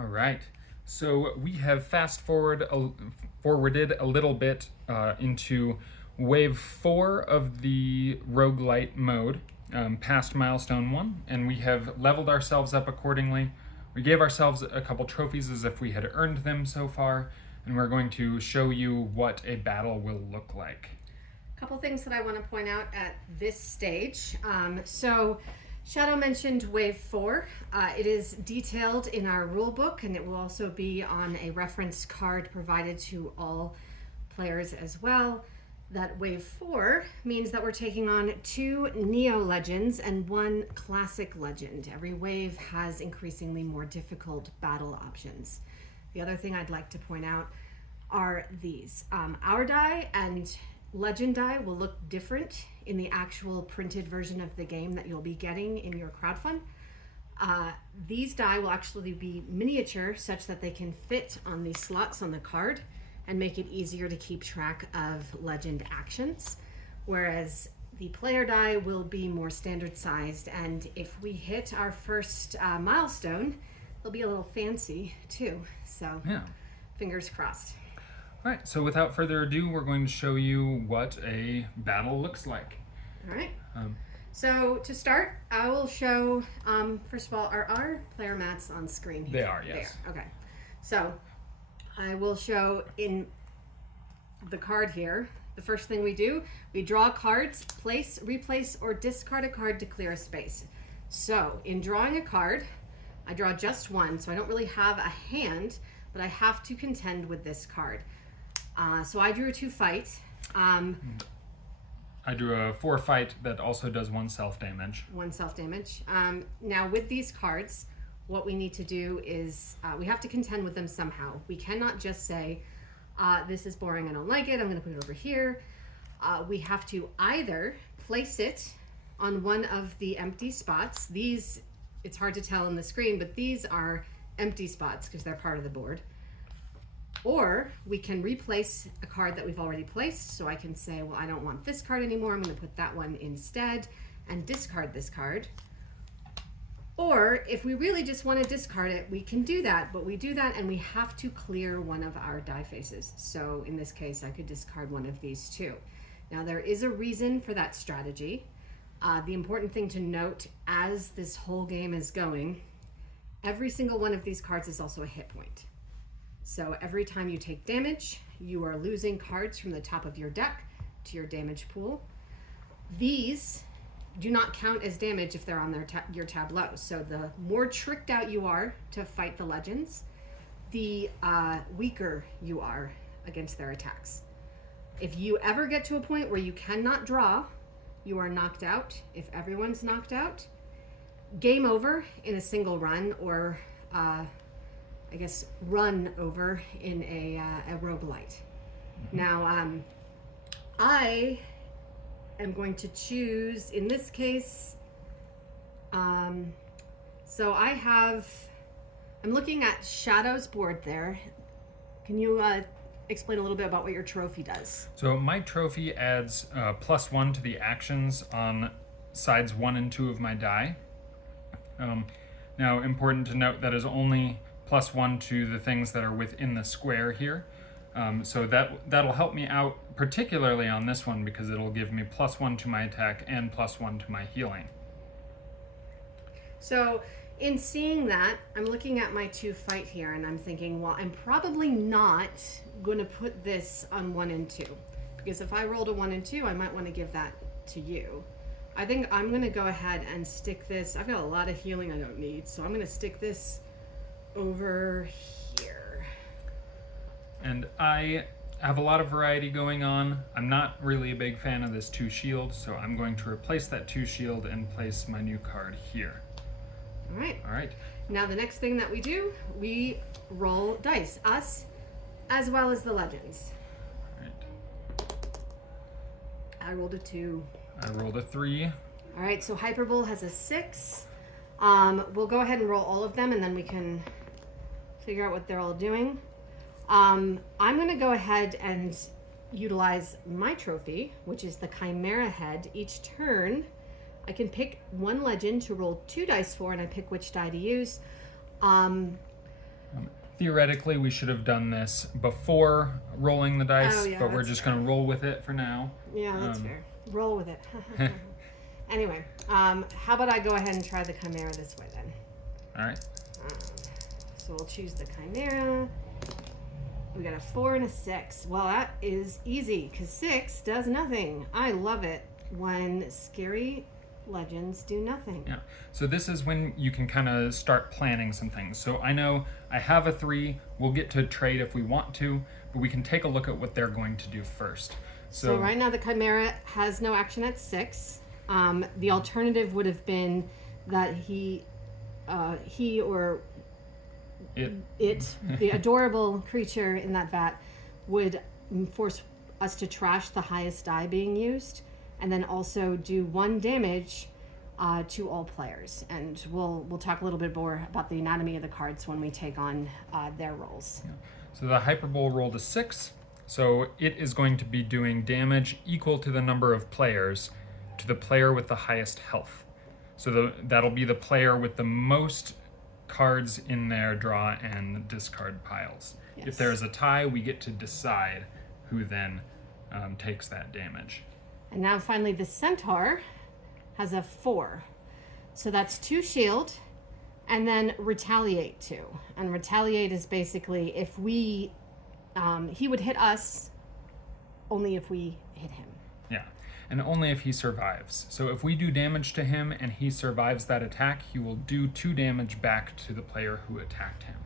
All right. So we have forwarded a little bit into wave 4 of the roguelite mode, past milestone 1, and we have leveled ourselves up accordingly. We gave ourselves a couple trophies as if we had earned them so far, and we're going to show you what a battle will look like. A couple things that I want to point out at this stage. So Shadow mentioned Wave 4. It is detailed in our rule book, and it will also be on a reference card provided to all players as well. That Wave 4 means that we're taking on 2 Neo Legends and 1 Classic Legend. Every wave has increasingly more difficult battle options. The other thing I'd like to point out are these. Our die and Legend die will look different in the actual printed version of the game that you'll be getting in your crowdfund. These die will actually be miniature such that they can fit on these slots on the card and make it easier to keep track of Legend actions, whereas the player die will be more standard sized, and if we hit our first milestone, they'll be a little fancy too, so Yeah. fingers crossed. All right, so without further ado, we're going to show you what a battle looks like. All right. Um, So to start, I will show, first of all, are our player mats on screen here? They are, yes. They are, okay. So I will show in the card here, the first thing we do, we draw cards, place, replace, or discard a card to clear a space. So in drawing a card, I draw just one, so I don't really have a hand, but I have to contend with this card. So I drew a 2 fight. I drew a 4 fight that also does 1 self-damage. 1 self-damage. Now with these cards, what we need to do is we have to contend with them somehow. We cannot just say, this is boring, I don't like it, I'm going to put it over here. We have to either place it on one of the empty spots. These, it's hard to tell on the screen, but these are empty spots because they're part of the board. Or we can replace a card that we've already placed. So I can say, well, I don't want this card anymore. I'm going to put that one instead and discard this card. Or if we really just want to discard it, we can do that. But we do that and we have to clear one of our die faces. So in this case, I could discard one of these 2. Now there is a reason for that strategy. The important thing to note as this whole game is going, every single one of these cards is also a hit point. So every time you take damage, you are losing cards from the top of your deck to your damage pool. These do not count as damage if they're on your tableau. So the more tricked out you are to fight the legends, the weaker you are against their attacks. If you ever get to a point where you cannot draw, you are knocked out. If everyone's knocked out, game over in a single run, or I guess run over in a roguelite. Mm-hmm. Now, I am going to choose, in this case, so I'm looking at Shadow's board there. Can you explain a little bit about what your trophy does? So my trophy adds +1 to the actions on sides 1 and 2 of my die. Now, important to note that is only +1 to the things that are within the square here. So that'll help me out, particularly on this one, because it'll give me +1 to my attack and +1 to my healing. So in seeing that, I'm looking at my 2 fight here, and I'm thinking, well, I'm probably not going to put this on 1 and 2, because if I rolled a 1 and 2, I might want to give that to you. I think I'm going to go ahead and stick this. I've got a lot of healing I don't need, so I'm going to stick this over here. And I have a lot of variety going on. I'm not really a big fan of this 2 shield, so I'm going to replace that 2 shield and place my new card here. All right. All right. Now the next thing that we do, we roll dice, us as well as the legends. All right. I rolled a 2. I rolled a 3. All right, so Hyperbull has a 6. We'll go ahead and roll all of them, and then we can figure out what they're all doing. I'm going to go ahead and utilize my trophy, which is the Chimera Head. Each turn, I can pick 1 legend to roll 2 dice for, and I pick which die to use. Theoretically, we should have done this before rolling the dice, Oh, yeah, but we're that's just fair. going to roll with it for now. Yeah, that's Um, fair. Roll with it. Anyway, how about I go ahead and try the Chimera this way then? All right. So we'll choose the Chimera. We got a 4 and a 6. Well, that is easy because 6 does nothing. I love it when scary legends do nothing. Yeah. So this is when you can kind of start planning some things. So I know I have a 3. We'll get to trade if we want to, but we can take a look at what they're going to do first. So right now the Chimera has no action at 6. The alternative would have been that he or it the adorable creature in that vat, would force us to trash the highest die being used, and then also do 1 damage to all players. And we'll talk a little bit more about the anatomy of the cards when we take on their roles. So the Hyperbole rolled a 6. So it is going to be doing damage equal to the number of players to the player with the highest health. So that'll be the player with the most cards in their draw and discard piles. Yes. If there's a tie, we get to decide who then takes that damage. And now finally the Centaur has a 4. So that's 2 shield and then retaliate 2. And retaliate is basically if we he would hit us only if we hit him. Yeah, and only if he survives. So if we do damage to him and he survives that attack, he will do 2 damage back to the player who attacked him.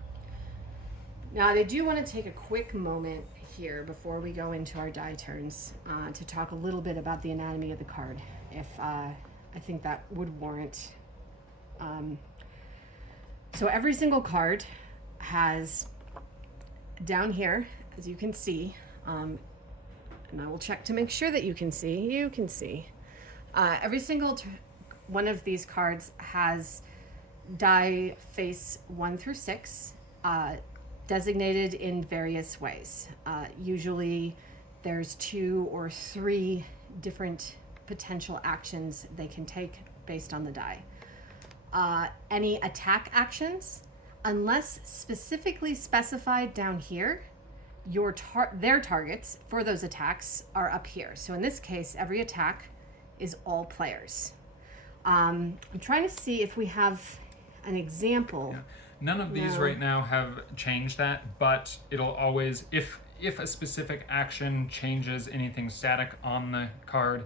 Now, I do want to take a quick moment here before we go into our die turns to talk a little bit about the anatomy of the card, if I think that would warrant. So every single card has down here, as you can see, and I will check to make sure that you can see. Every single one of these cards has die face 1 through 6, designated in various ways. Usually there's 2 or 3 different potential actions they can take based on the die. Any attack actions, unless specifically specified down here, their targets for those attacks are up here. So in this case, every attack is all players. I'm trying to see if we have an example. Yeah. None of these right now have changed that, but it'll always, if a specific action changes anything static on the card,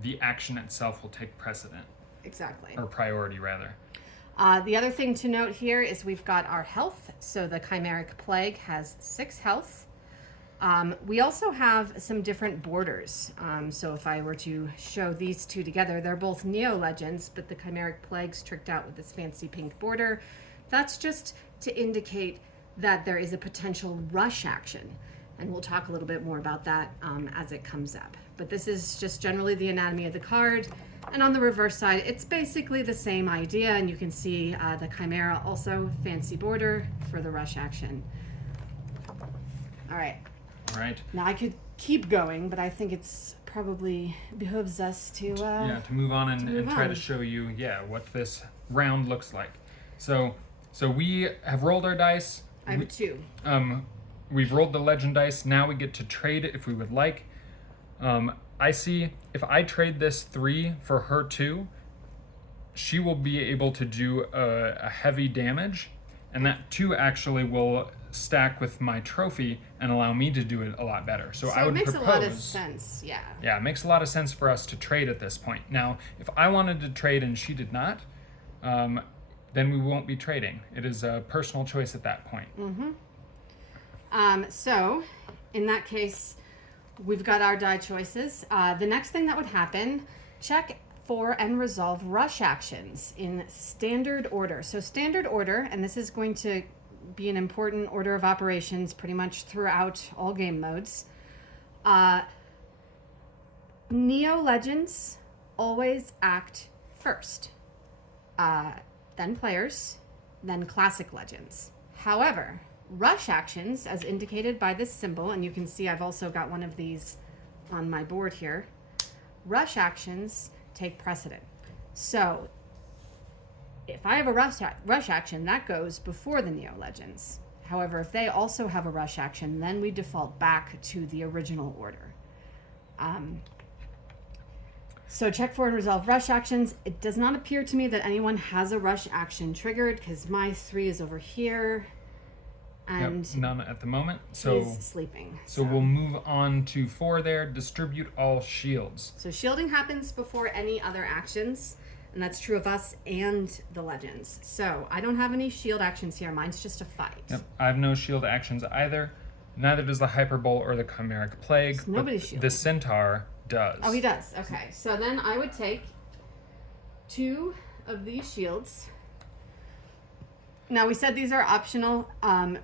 the action itself will take precedent. Exactly. Or priority, rather. The other thing to note here is we've got our health. So the Chimeric Plague has 6 health. We also have some different borders. So if I were to show these two together, they're both Neo Legends, but the Chimeric Plague's tricked out with this fancy pink border. That's just to indicate that there is a potential rush action. And we'll talk a little bit more about that as it comes up. But this is just generally the anatomy of the card. And on the reverse side, it's basically the same idea. And you can see the Chimera also fancy border for the rush action. All right. All right. Now I could keep going, but I think it's probably behooves us to to move on and try on. to show you, what this round looks like. So we have rolled our dice. I have 2. We've rolled the legend dice. Now we get to trade it if we would like. I see if I trade this 3 for her 2, she will be able to do a heavy damage, and that 2 actually will stack with my trophy and allow me to do it a lot better. So I would it makes propose, a lot of sense, yeah. Yeah, it makes a lot of sense for us to trade at this point. Now, if I wanted to trade and she did not, then we won't be trading. It is a personal choice at that point. So, in that case, we've got our die choices. The next thing that would happen, check for and resolve rush actions in standard order. So standard order, and this is going to be an important order of operations pretty much throughout all game modes. Neo Legends always act first, then players, then Classic Legends. However, rush actions, as indicated by this symbol, and you can see I've also got one of these on my board here, rush actions take precedent. So if I have a rush action, that goes before the Neo Legends. However, if they also have a rush action, then we default back to the original order. So check for and resolve rush actions. It does not appear to me that anyone has a rush action triggered because my 3 is over here and Yep, none at the moment. So he's sleeping. So we'll move on to 4 there, distribute all shields. So shielding happens before any other actions, and that's true of us and the legends. So I don't have any shield actions here. Mine's just a fight. Yep, I have no shield actions either. Neither does the Hyperbole or the Chimeric Plague. So nobody's but shielded. the Centaur does. Oh, he does. Okay. So then I would take 2 of these shields. Now, we said these are optional.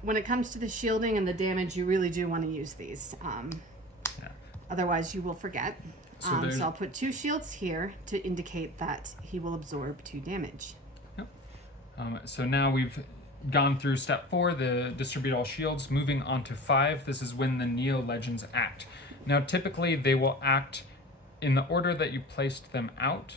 When it comes to the shielding and the damage, you really do want to use these. Yeah. Otherwise, you will forget. So So I'll put 2 shields here to indicate that he will absorb 2 damage. Yep. So now we've gone through step 4, the distribute all shields. Moving on to 5, this is when the Neo Legends act. Now, typically, they will act in the order that you placed them out.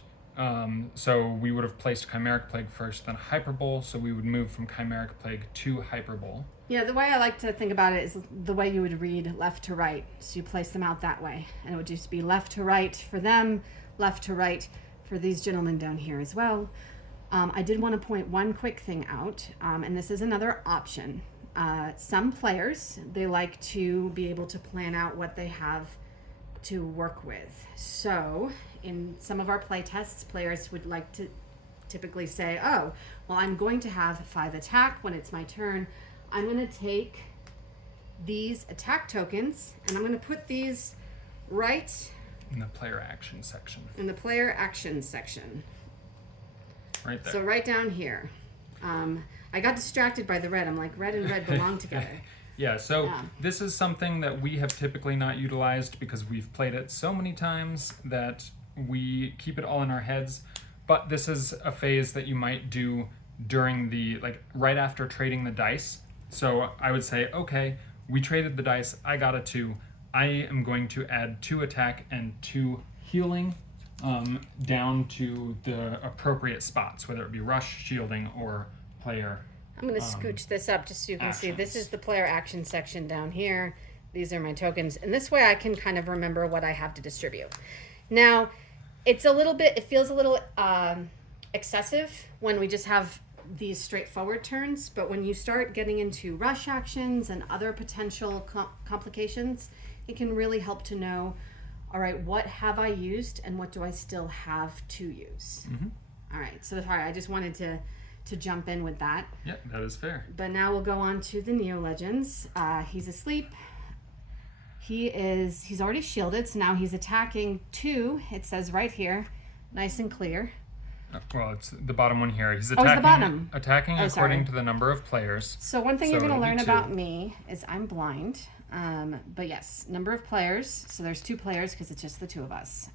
So we would have placed Chimeric Plague first, then Hyperbole, so we would move from Chimeric Plague to Hyperbole. Yeah, the way I like to think about it is the way you would read left to right. So you place them out that way. And it would just be left to right for them, left to right for these gentlemen down here as well. I did want to point one quick thing out, and this is another option. Some players, they like to be able to plan out what they have to work with. So in some of our play tests, players would like to typically say, oh, well, I'm going to have 5 attack when it's my turn. I'm going to take these attack tokens and I'm going to put these right In the player action section. in the player action section. Right there. So right down here. I got distracted by the red. I'm like, red and red belong together. Yeah, so Yeah. this is something that we have typically not utilized because we've played it so many times that we keep it all in our heads. But this is a phase that you might do during the, like, right after trading the dice. So I would say, okay, we traded the dice, I got a 2. I am going to add 2 attack and 2 healing down to the appropriate spots, whether it be rush, shielding, or player. I'm going to scooch this up just so you can see. This actions. is the player action section down here. These are my tokens. And this way I can kind of remember what I have to distribute. Now, it feels a little excessive when we just have these straightforward turns. But when you start getting into rush actions and other potential complications, it can really help to know, all right, what have I used and what do I still have to use? Mm-hmm. All right, so sorry, I just wanted to jump in with that. Yeah, that is fair. But now we'll go on to the Neo Legends. He's asleep. He's already shielded, so now he's attacking 2. It says right here, nice and clear. Well, it's the bottom one here. He's it's the attacking, bottom. attacking Oh, according sorry. to the number of players. So one thing you're So going to it'll be learn 2. about me is I'm blind. But yes, number of players. So there's 2 players because it's just the 2 of us.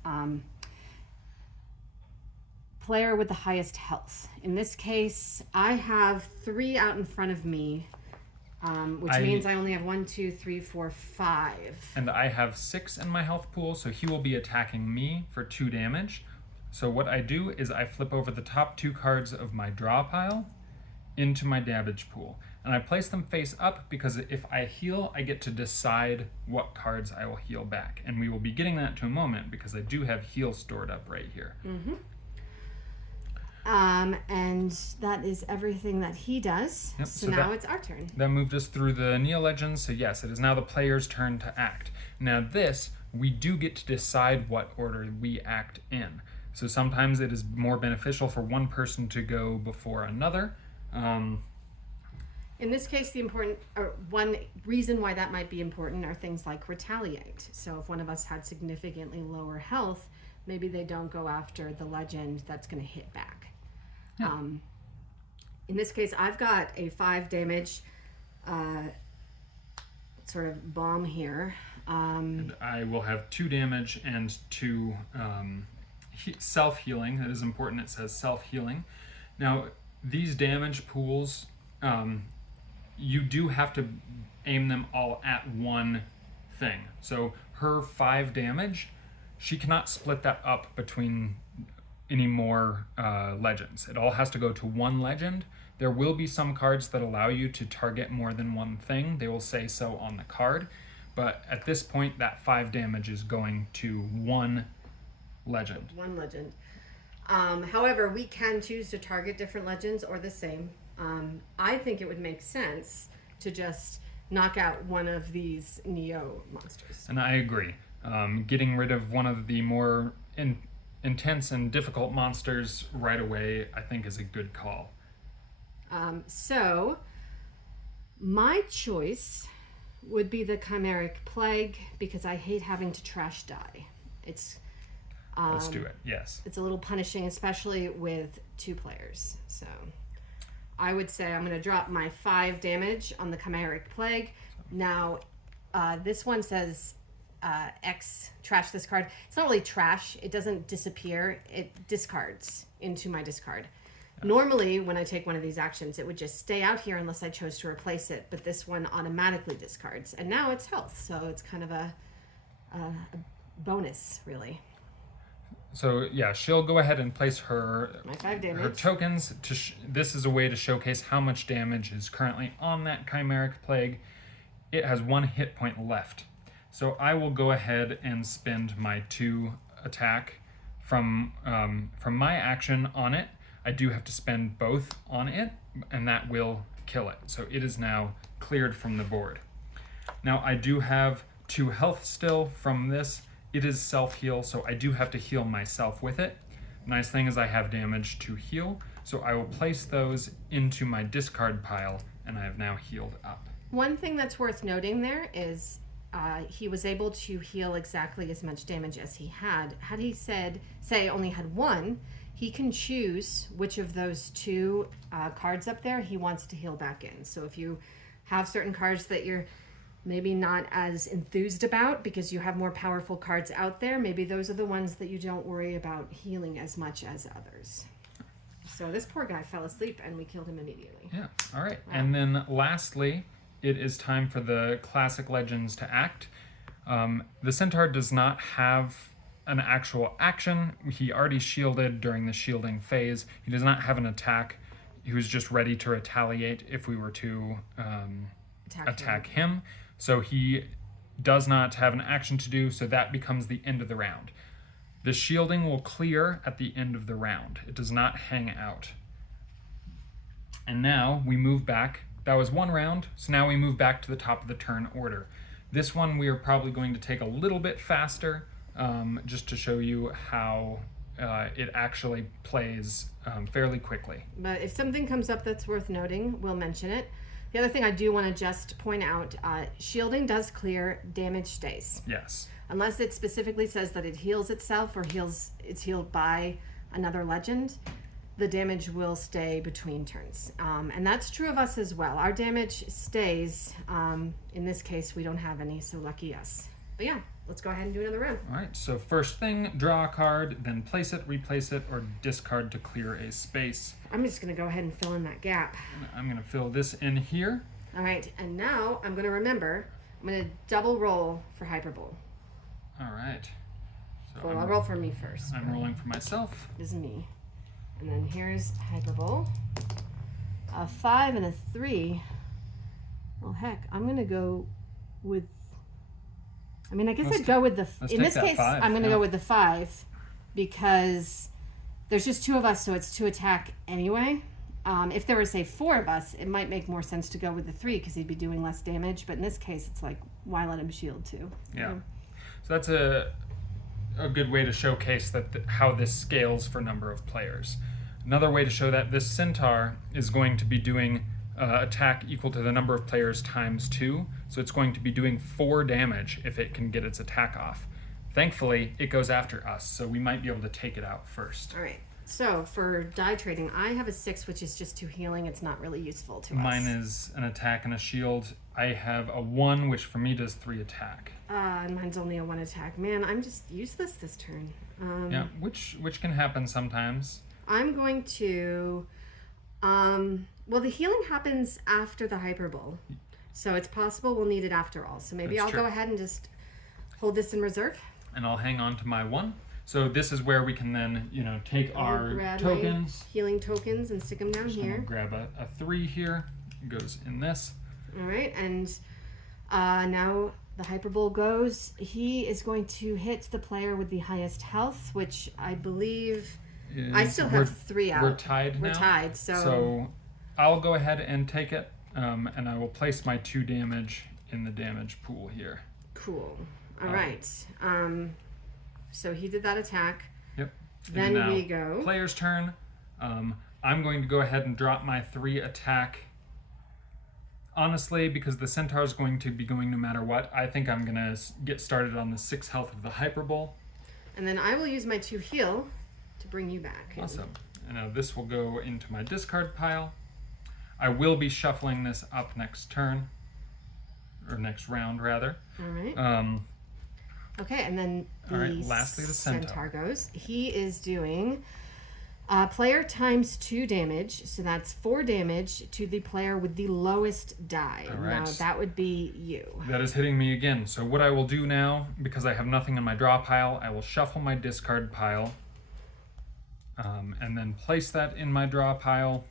Player with the highest health. In this case, I have 3 out in front of me, which means I only have 1, 2, 3, 4, 5. And I have 6 in my health pool, so he will be attacking me for 2 damage. So what I do is I flip over the top 2 cards of my draw pile into my damage pool. And I place them face up because if I heal, I get to decide what cards I will heal back. And we will be getting that to a moment because I do have heal stored up right here. Mm-hmm. And that is everything that he does. Yep, so so now that- it's our turn. That moved us through the Neo Legends, so yes, it is now the player's turn to act. Now this, we do get to decide what order we act in. So sometimes it is more beneficial for one person to go before another. In this case, one reason why that might be important are things like retaliate. So if one of us had significantly lower health, maybe they don't go after the legend that's going to hit back. Yeah. In this case, I've got a 5 damage sort of bomb here. And I will have 2 damage and 2 self-healing. That is important, it says self-healing. Now, these damage pools, you do have to aim them all at one thing. So her 5 damage, she cannot split that up between any more legends. It all has to go to one legend There will be some cards that allow you to target more than one thing. They will say so on the card. But at this point, that 5 damage is going to one legend. One legend. However, we can choose to target different legends or the same. I think it would make sense to just knock out one of these Neo monsters. And I agree. Getting rid of one of the more intense and difficult monsters right away, I think, is a good call. So, my choice would be the Chimeric Plague because I hate having to trash die. Let's do it. Yes. It's a little punishing, especially with 2 players. So, I would say I'm going to drop my 5 damage on the Chimeric Plague. Now, this one says X, trash this card. It's not really trash. It doesn't disappear. It discards into my discard. Normally, when I take one of these actions, it would just stay out here unless I chose to replace it, but this one automatically discards. And now it's health, so it's kind of a bonus, really. So, yeah, she'll go ahead and place her, My 5 damage. her tokens. This is a way to showcase how much damage is currently on that Chimeric Plague. It has 1 hit point left. So I will go ahead and spend my 2 attack from my action on it. I do have to spend both on it, and that will kill it. So it is now cleared from the board. Now I do have 2 health still from this. It is self-heal, so I do have to heal myself with it. Nice thing is I have damage to heal, so I will place those into my discard pile, and I have now healed up. One thing that's worth noting there is he was able to heal exactly as much damage as he had. Had he say only had 1, he can choose which of those 2 cards up there he wants to heal back in. So if you have certain cards that you're maybe not as enthused about because you have more powerful cards out there, maybe those are the ones that you don't worry about healing as much as others. So this poor guy fell asleep and we killed him immediately. Yeah, all right. Wow. And then lastly, it is time for the classic legends to act. The Centaur does not have an actual action. He already shielded during the shielding phase. He does not have an attack. He was just ready to retaliate if we were to attack him. So he does not have an action to do, so that becomes the end of the round. The shielding will clear at the end of the round. It does not hang out. And now we move back. That was 1 round, so now we move back to the top of the turn order. This one we are probably going to take a little bit faster, just to show you how it actually plays fairly quickly. But if something comes up that's worth noting, we'll mention it. The other thing I do want to just point out, shielding does clear, damage stays. Yes. Unless it specifically says that it heals itself or it's healed by another legend, the damage will stay between turns. And that's true of us as well. Our damage stays. In this case, we don't have any, so lucky us. But yeah, let's go ahead and do another round. All right, so first thing, draw a card, then place it, replace it, or discard to clear a space. I'm just going to go ahead and fill in that gap. I'm going to fill this in here. All right, and now I'm going to remember, I'm going to double roll for Hyperbole. All right. So Well, I'll roll for me first. I'm rolling for myself. This is me. And then here's Hyperbole. A 5 and a 3. Well, heck, I'm going to go with... I mean, I guess I'd go with the... let's In take this that case, 5, I'm going to yeah. go with the 5 because there's just 2 of us, so it's 2 attack anyway. If there were, say, 4 of us, it might make more sense to go with the 3 because he'd be doing less damage. But in this case, it's like, why let him shield too? Yeah. So that's a good way to showcase that how this scales for number of players. Another way to show that this Centaur is going to be doing attack equal to the number of players times 2. So it's going to be doing 4 damage if it can get its attack off. Thankfully, it goes after us, so we might be able to take it out first. All right. So for die trading, I have a 6, which is just 2 healing. It's not really useful to us. Mine is an attack and a shield. I have a 1, which for me does 3 attack. And mine's only a 1 attack. Man, I'm just useless this turn. Yeah, which can happen sometimes. I'm going to... well, the healing happens after the Hyperbole. So it's possible we'll need it after all. So maybe That's I'll true. go ahead and just hold this in reserve. And I'll hang on to my 1. So this is where we can then, take I'll our grab tokens. my healing tokens and stick them down Just gonna here. grab a 3 here. It goes in this. All right, and now the Hyperbowl goes. He is going to hit the player with the highest health, which I believe I still have 3 out. We're tied now. We're tied, so So I'll go ahead and take it, and I will place my 2 damage in the damage pool here. cool. All right. So he did that attack. Yep. Then And now, we go. Player's turn. I'm going to go ahead and drop my 3 attack. Honestly, because the Centaur is going to be going no matter what, I think I'm going to get started on the 6 health of the Hyperbowl. And then I will use my 2 heal to bring you back. Awesome. And now this will go into my discard pile. I will be shuffling this up next turn, or next round rather. All right. Okay, and then All right, lastly, the Centaur. goes. He is doing player times 2 damage, so that's 4 damage to the player with the lowest die. All right. Now that would be you. That is hitting me again. So what I will do now, because I have nothing in my draw pile, I will shuffle my discard pile, and then place that in my draw pile,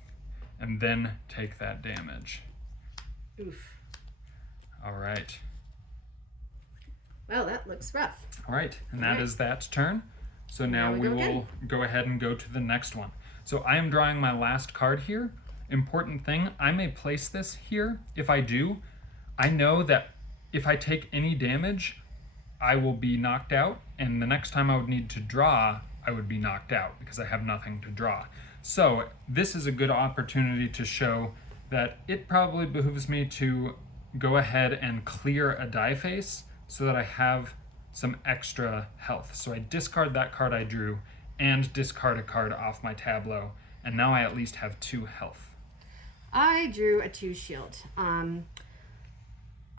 and then take that damage. Oof. All right. Well, that looks rough. All right, and that Alright. is that turn. So now we we go will again. go ahead and go to the next one. So I am drawing my last card here. Important thing, I may place this here. If I do, I know that if I take any damage, I will be knocked out, and the next time I would need to draw, I would be knocked out because I have nothing to draw. So this is a good opportunity to show that it probably behooves me to go ahead and clear a die face so that I have some extra health. So I discard that card I drew and discard a card off my tableau, and now I at least have 2 health. I drew a 2 shield.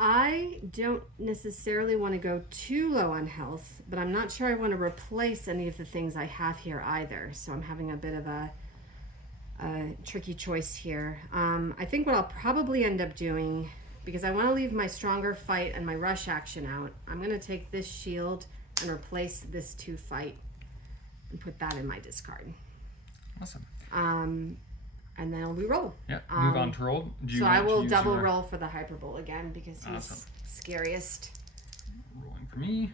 I don't necessarily want to go too low on health, but I'm not sure I want to replace any of the things I have here either. So I'm having a bit of a tricky choice here. I think what I'll probably end up doing, because I want to leave my stronger fight and my rush action out, I'm going to take this shield and replace this 2 fight and put that in my discard. Awesome. And then we roll. Yeah, move on to roll. Do you So I want to will use double your- roll for the Hyperbowl again because he's Awesome. scariest. Rolling for me.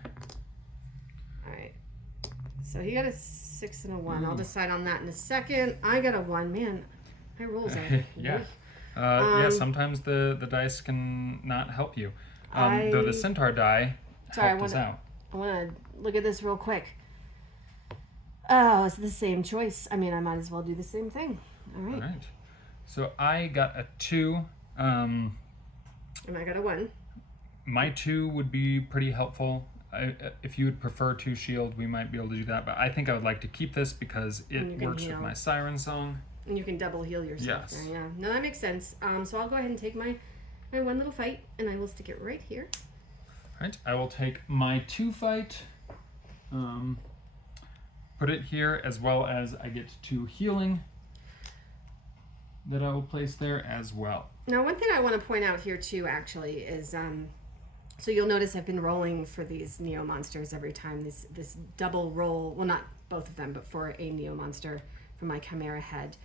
All right. So he got a 6 and a 1. I'll decide on that in a second. I got a 1. Man, my rolls are Yeah. weak. Yeah, sometimes the dice can not help you. I- Though the Centaur die Sorry, helped us out. I want to look at this real quick. Oh, it's the same choice. I mean, I might as well do the same thing. All right. All right. So I got a 2. And I got a 1. My 2 would be pretty helpful. If you would prefer 2 shield, we might be able to do that. But I think I would like to keep this because And you it can works with heal. my siren song. And you can double heal yourself Yes. there. Yeah. No, that makes sense. So I'll go ahead and take my 1 little fight, and I will stick it right here. All right. I will take my 2 fight. Put it here, as well as I get 2 healing that I will place there as well. Now, one thing I want to point out here too, actually, is so you'll notice I've been rolling for these Neo monsters every time. This double roll, well, not both of them, but for a Neo monster for my Chimera head.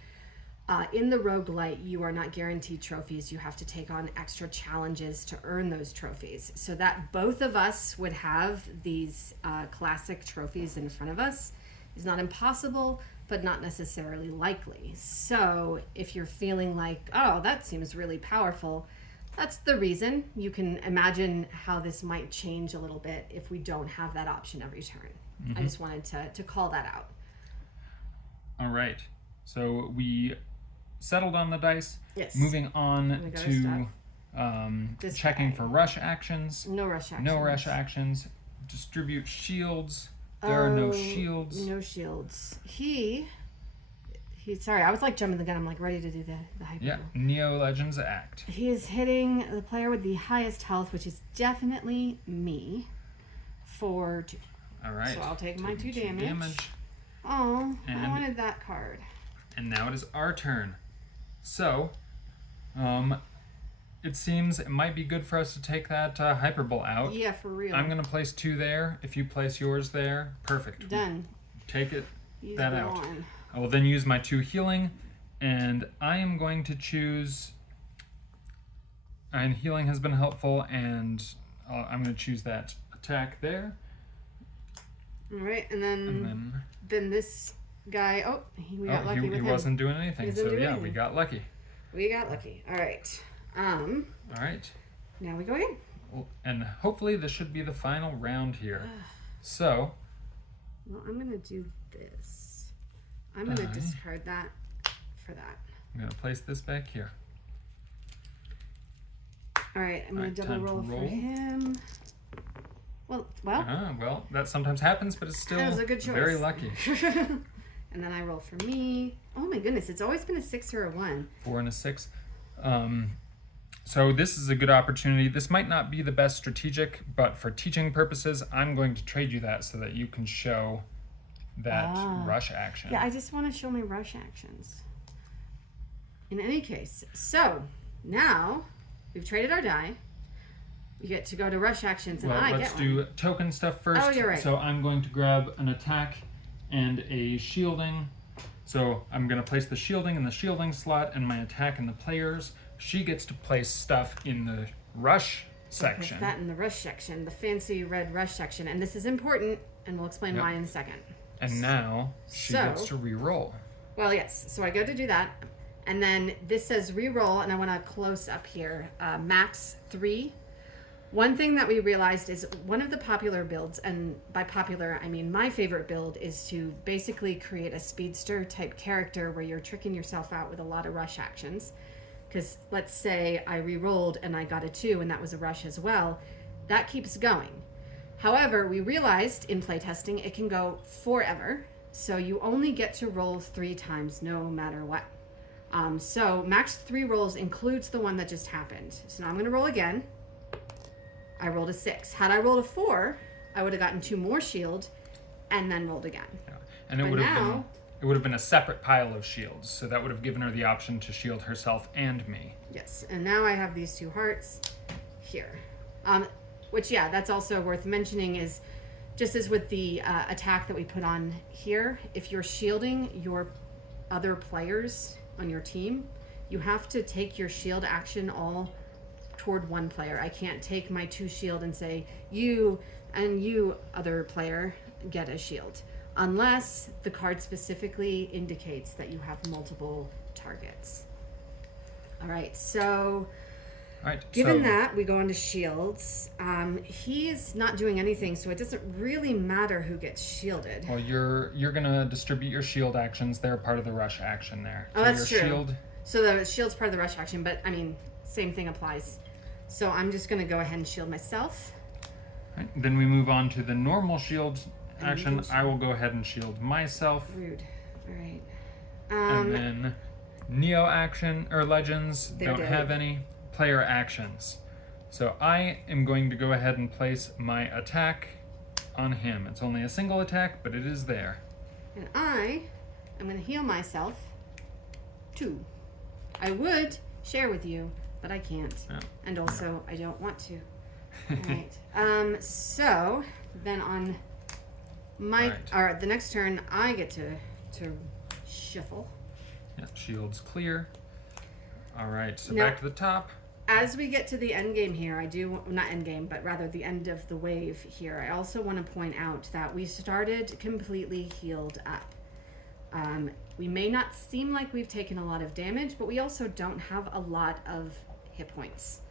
In the roguelite, you are not guaranteed trophies. You have to take on extra challenges to earn those trophies. So that both of us would have these classic trophies in front of us is not impossible, but not necessarily likely. So if you're feeling like, oh, that seems really powerful, that's the reason. You can imagine how this might change a little bit if we don't have that option every turn. I just wanted to call that out. All right. So we settled on the dice. Yes. Moving on We got to This checking guy. for rush actions. No rush actions. No rush actions. Distribute shields. There are no shields. No shields. He sorry, I was like jumping the gun. I'm like ready to do the hyper. Yeah. Neo Legends Act. He is hitting the player with the highest health, which is definitely me, for 2. All right. So I'll take my Taking 2 2 damage. Oh, I And- wanted that card. And now it is our turn. So, it seems it might be good for us to take that Hyperbole out. Yeah, for real. I'm going to place 2 there. If you place yours there, perfect. Done. Take it, Use that the out. one. I will then use my 2 healing, and I am going to choose. And healing has been helpful, and I'm going to choose that attack there. All right, and And then this guy. Oh, we got lucky with he him. wasn't doing anything. He wasn't So doing yeah, we anything. got lucky. We got lucky. All right. All right. Now we go in. Well, and hopefully this should be the final round here. So. Well, I'm gonna do this. I'm gonna Aye. discard that for that. I'm going to place this back here. All right, I'm gonna Alright, double time to roll for roll. him. Well, Well, that sometimes happens, but it's still that was a good choice. very lucky. And then I roll for me. Oh my goodness, it's always been a 6 or a 1. 4 and a 6. So this is a good opportunity. This might not be the best strategic, but for teaching purposes, I'm going to trade you that so that you can show that rush action. Yeah, I just want to show my rush actions. In any case, so now we've traded our die. We get to go to rush actions, and Well, I let's get do one. token stuff first. Oh, you're right. So I'm going to grab an attack and a shielding. So I'm going to place the shielding in the shielding slot and my attack in the players. She gets to place stuff in the rush section. Put that in the rush section, the fancy red rush section, and this is important, and we'll explain Yep. why in a second. And now she So- gets to re-roll. Well, yes. So I go to do that, and then this says re-roll, and I want to close up here. Max 3. One thing that we realized is one of the popular builds, and by popular I mean my favorite build, is to basically create a speedster type character where you're tricking yourself out with a lot of rush actions. Because let's say I re-rolled and I got a 2, and that was a rush as well. That keeps going. However, we realized in playtesting it can go forever, so you only get to roll 3 times no matter what. So max 3 rolls includes the one that just happened. So now I'm going to roll again. I rolled a 6. Had I rolled a 4, I would have gotten 2 more shield and then rolled again. Yeah. And it But would have been now- it would have been a separate pile of shields. So that would have given her the option to shield herself and me. Yes, and now I have these 2 hearts here. Which, yeah, that's also worth mentioning is just as with the attack that we put on here, if you're shielding your other players on your team, you have to take your shield action all toward one player. I can't take my 2 shield and say, you and you, other player, get a shield. Unless the card specifically indicates that you have multiple targets. All right, so All right. given so, that, we go on to shields. He's not doing anything, so it doesn't really matter who gets shielded. Well, you're gonna distribute your shield actions. They're part of the rush action there. Oh, that's your true. Shield, So the shield's part of the rush action, but I mean, same thing applies. So I'm just going to go ahead and shield myself. right? Then we move on to the normal shield And action. you can I will go ahead and shield myself. Rude. All right. And then Neo action or legends They're don't dead. have any player actions. So I am going to go ahead and place my attack on him. It's only a single attack, but it is there. And I am going to heal myself 2. I would share with you, but I can't. Yeah. And also, I don't want to. All right. So then on my Right. or the next turn, I get to shuffle. Yeah, shield's clear. All right, so Now- back to the top. As we get to the end game here, I do not end game, but rather the end of the wave here. I also want to point out that we started completely healed up. We may not seem like we've taken a lot of damage, but we also don't have a lot of hit points.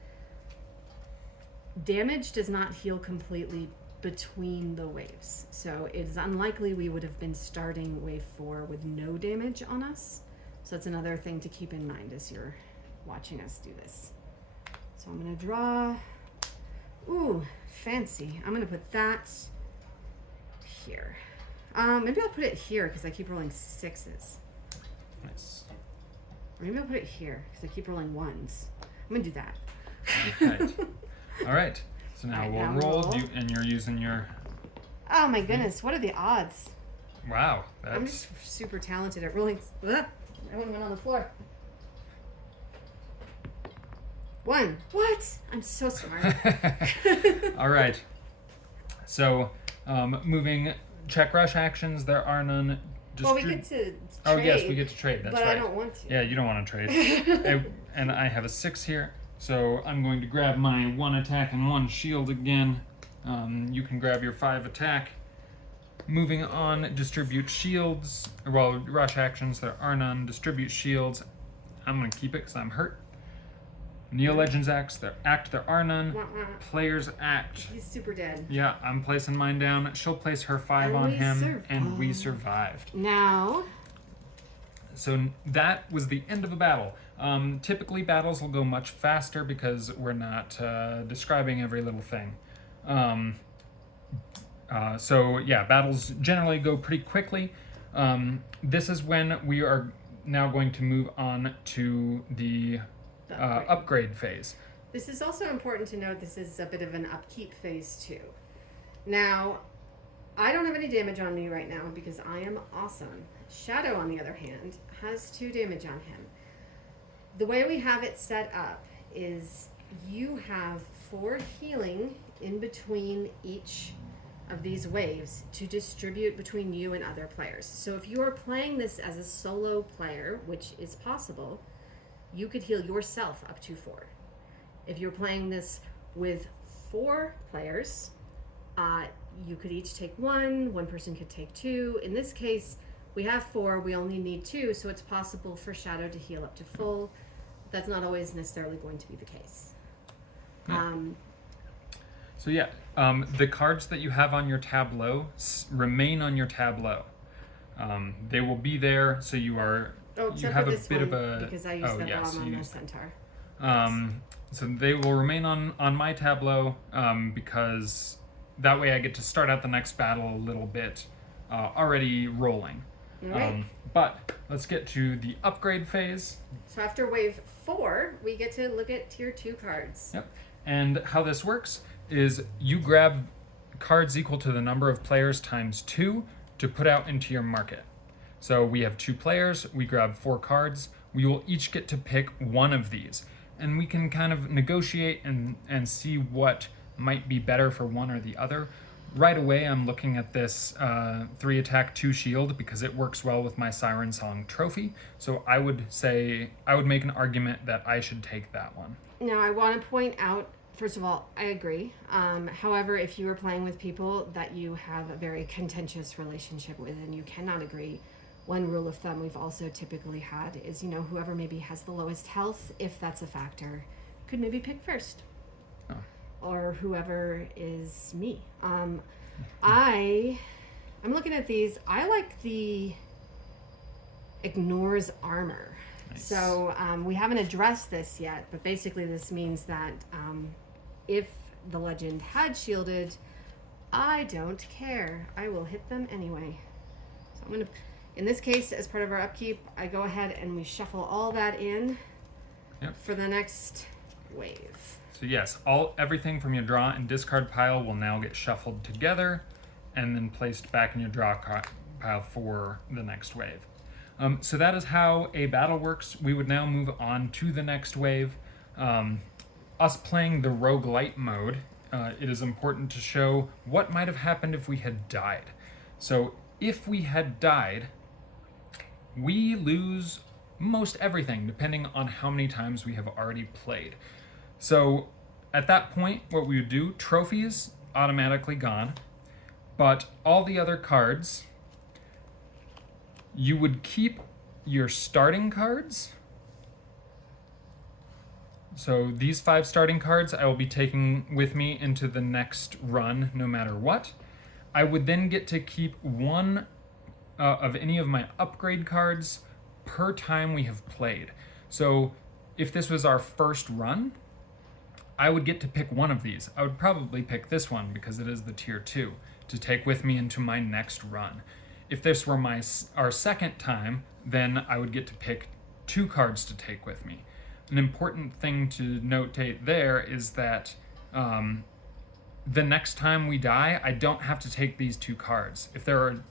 Damage does not heal completely between the waves, so it is unlikely we would have been starting wave 4 with no damage on us. So that's another thing to keep in mind as you're watching us do this. So I'm gonna draw. Ooh, fancy. I'm gonna put that here. Maybe I'll put it here because I keep rolling 6s. Nice. Or maybe I'll put it here because I keep rolling 1s. I'm gonna do that. Okay. All right. So now Alright, we'll now roll, roll. and you're using your. Oh my goodness, what are the odds? Wow, I'm that's just super talented at rolling. Ugh, that one went on the floor. 1. What? I'm so smart. All right. So, moving check rush actions, there are none. Well, we get to trade. Oh, yes, we get to trade. That's but right. I don't want to. Yeah, you don't want to trade. And I have a 6 here, so I'm going to grab my 1 attack and 1 shield again. You can grab your 5 attack. Moving on, distribute shields. Well, rush actions, there are none. Distribute shields. I'm going to keep it because I'm hurt. Neo Legends act, there are none. Wah, wah. Players act. He's super dead. Yeah, I'm placing mine down. She'll place her 5 And on we him, and we survived. Now, So that was the end of a battle. Typically, battles will go much faster because we're not describing every little thing. So yeah, battles generally go pretty quickly. This is when we are now going to move on to the upgrade phase. this is also important to note this is a bit of an upkeep phase too. Now, I don't have any damage on me right now because I am awesome. Shadow, on the other hand, has 2 damage on him. The way we have it set up is you have 4 healing in between each of these waves to distribute between you and other players. So if you are playing this as a solo player, which is possible, you could heal yourself up to 4. If you're playing this with 4 players, you could each take 1 person could take 2. In this case, we have 4, we only need 2, so it's possible for Shadow to heal up to full. That's not always necessarily going to be the case. Yeah. So yeah, the cards that you have on your tableau remain on your tableau. They will be there, so you are. Oh, you except have for a this bit one, of a. because I used the yes, bomb on you the used- centaur. So they will remain on my tableau because that way I get to start out the next battle a little bit already rolling. All right. But let's get to the upgrade phase. So after wave 4, we get to look at tier 2 cards. Yep. And how this works is you grab cards equal to the number of players times 2 to put out into your market. So we have 2 players, we grab 4 cards, we will each get to pick one of these. And we can kind of negotiate and see what might be better for one or the other. Right away, I'm looking at this 3 attack, 2 shield because it works well with my Siren Song trophy. So I would make an argument that I should take that one. Now, I want to point out, first of all, I agree. However, if you are playing with people that you have a very contentious relationship with and you cannot agree, one rule of thumb we've also typically had is, whoever maybe has the lowest health, if that's a factor, could maybe pick first. Oh. Or whoever is me. I'm looking at these. I like the ignores armor. Nice. So we haven't addressed this yet, but basically this means that if the legend had shielded, I don't care. I will hit them anyway. So I'm gonna, in this case, as part of our upkeep, I go ahead and we shuffle all that in for the next wave. So yes, everything from your draw and discard pile will now get shuffled together and then placed back in your draw pile for the next wave. So that is how a battle works. We would now move on to the next wave. Us playing the roguelite mode, it is important to show what might have happened if we had died. So if we had died, we lose most everything depending on how many times we have already played. So at that point, what we would do, trophies automatically gone, but all the other cards, you would keep your starting cards. So these 5 starting cards I will be taking with me into the next run no matter what. I would then get to keep 1 of any of my upgrade cards per time we have played. So if this was our first run, I would get to pick one of these. I would probably pick this one because it is the tier 2 to take with me into my next run. If this were our second time, then I would get to pick 2 cards to take with me. An important thing to notate there is that the next time we die, I don't have to take these 2 cards. If there are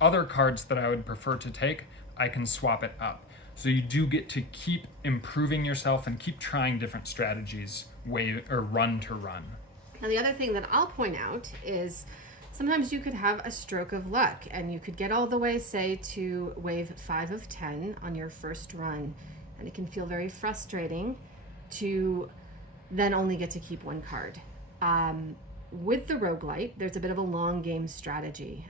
other cards that I would prefer to take, I can swap it up. So you do get to keep improving yourself and keep trying different strategies, wave or run to run. Now, the other thing that I'll point out is sometimes you could have a stroke of luck and you could get all the way, say, to wave 5 of 10 on your first run. And it can feel very frustrating to then only get to keep one card. With the roguelite, there's a bit of a long game strategy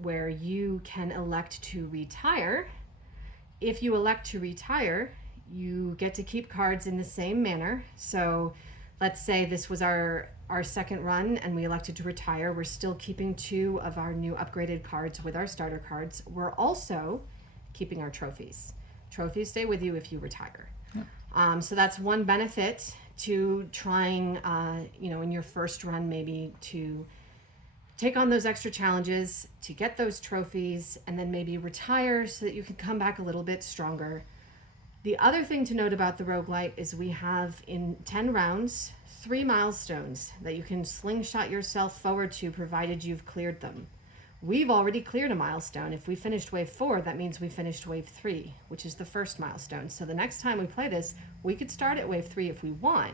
where you can elect to retire. If you elect to retire, you get to keep cards in the same manner. So let's say this was our second run and we elected to retire. We're still keeping 2 of our new upgraded cards with our starter cards. We're also keeping our trophies. Trophies stay with you if you retire. Yeah. So that's one benefit to trying, in your first run, maybe to take on those extra challenges, to get those trophies, and then maybe retire so that you can come back a little bit stronger. The other thing to note about the roguelite is we have in 10 rounds, 3 milestones that you can slingshot yourself forward to provided you've cleared them. We've already cleared a milestone. If we finished wave 4, that means we finished wave 3, which is the first milestone. So the next time we play this, we could start at wave 3 if we want.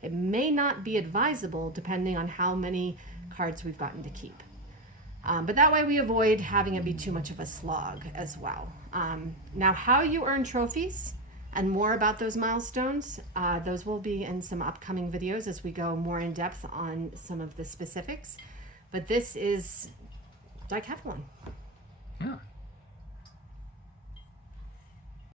It may not be advisable depending on how many cards we've gotten to keep. But that way we avoid having it be too much of a slog as well. Now, how you earn trophies and more about those milestones, those will be in some upcoming videos as we go more in depth on some of the specifics. But this is Decathlon. Yeah,